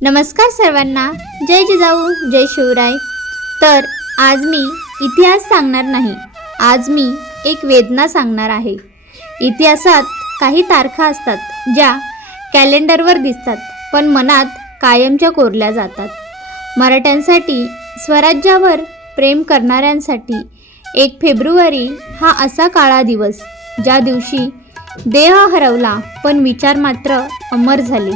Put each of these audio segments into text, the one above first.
नमस्कार सर्वांना. जय जिजाऊ जय शिवराय. तर आज मी इतिहास सांगणार नाही. आज मी एक वेदना सांगणार आहे. इतिहासात काही तारखा असतात ज्या कॅलेंडरवर दिसतात पण मनात कायमच्या कोरल्या जातात. मराठ्यांसाठी स्वराज्यावर प्रेम करणाऱ्यांसाठी एक फेब्रुवारी हा असा काळा दिवस ज्या दिवशी देह हरवला पण विचार मात्र अमर झाले.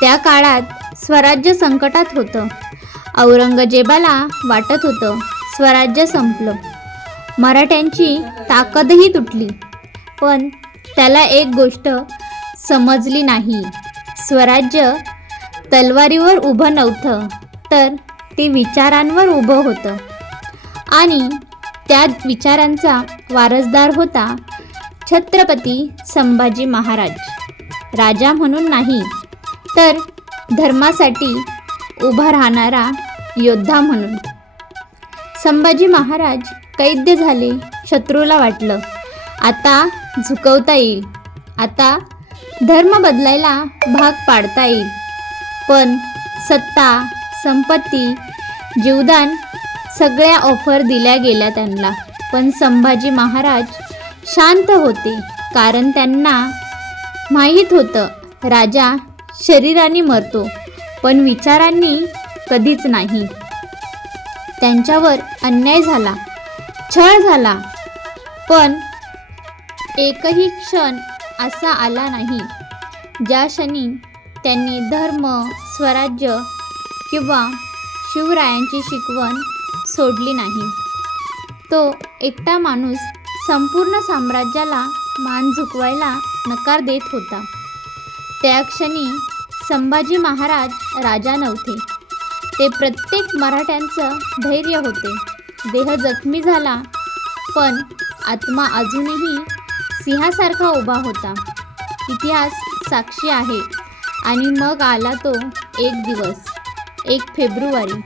त्या काळात स्वराज्य संकटात होतं. औरंगजेबाला वाटत होतं स्वराज्य संपलं. मराठ्यांची ताकदही तुटली. पण त्याला एक गोष्ट समजली नाही. स्वराज्य तलवारीवर उभं नव्हतं तर ते विचारांवर उभं होतं. आणि त्या विचारांचा वारसदार होता छत्रपती संभाजी महाराज. राजा म्हणून नाही तर धर्मासाठी उभा राहणारा योद्धा म्हणून. संभाजी महाराज कैद्य झाले शत्रूला वाटलं. आता झुकवता येईल. आता धर्म बदलायला भाग पाडता येईल. पण सत्ता संपत्ती जीवदान सगळ्या ऑफर दिल्या गेल्या त्यांना. पण संभाजी महाराज शांत होते. कारण त्यांना माहीत होतं राजा शरीराने मरतो पण विचारांनी कधीच नाही. त्यांच्यावर अन्याय झाला छळ झाला पण एकही क्षण असा आला नाही ज्या क्षणी त्यांनी धर्म स्वराज्य किंवा शिवरायांची शिकवण सोडली नाही. तो एकटा माणूस संपूर्ण साम्राज्याला मान झुकवायला नकार देत होता. त्या क्षणी संभाजी महाराज राजा नव्हते. ते प्रत्येक मराठ्यांचं धैर्य होते. देह जखमी झाला पण आत्मा अजूनही सिंहासारखा उभा होता. इतिहास साक्षी आहे आणि मग आला तो एक दिवस एक फेब्रुवारी.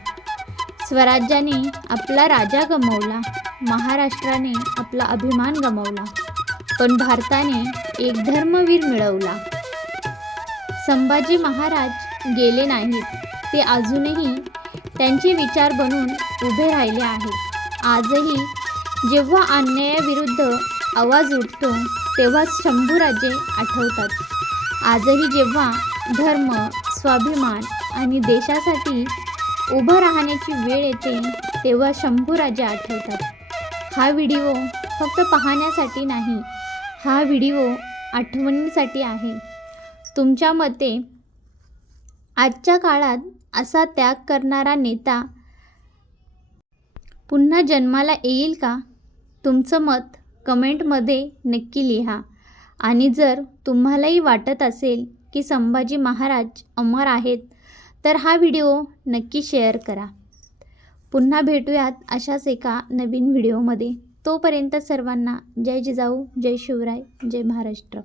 स्वराज्याने आपला राजा गमावला महाराष्ट्राने आपला अभिमान गमावला पण भारताने एक धर्मवीर मिळवला. संभाजी महाराज गेले नाहीत. ते अजूनही त्यांचे विचार बनून उभे राहिले आहेत. आजही जेव्हा अन्यायाविरुद्ध आवाज उठतो तेव्हा शंभूराजे आठवतात. आजही जेव्हा धर्म स्वाभिमान आणि देशासाठी उभं राहण्याची वेळ येते तेव्हा शंभूराजे आठवतात. हा व्हिडिओ फक्त पाहण्यासाठी नाही हा व्हिडिओ आठवणीसाठी आहे. तुमच्या मते आजच्या काळात असा त्याग करणारा नेता पुन्हा जन्माला येईल का? तुमचं मत कमेंटमध्ये नक्की लिहा. आणि जर तुम्हालाही वाटत असेल की संभाजी महाराज अमर आहेत तर हा व्हिडिओ नक्की शेअर करा. पुन्हा भेटूयात अशाच एका नवीन व्हिडिओमध्ये. तोपर्यंत सर्वांना जय जिजाऊ जय शिवराय जय महाराष्ट्र.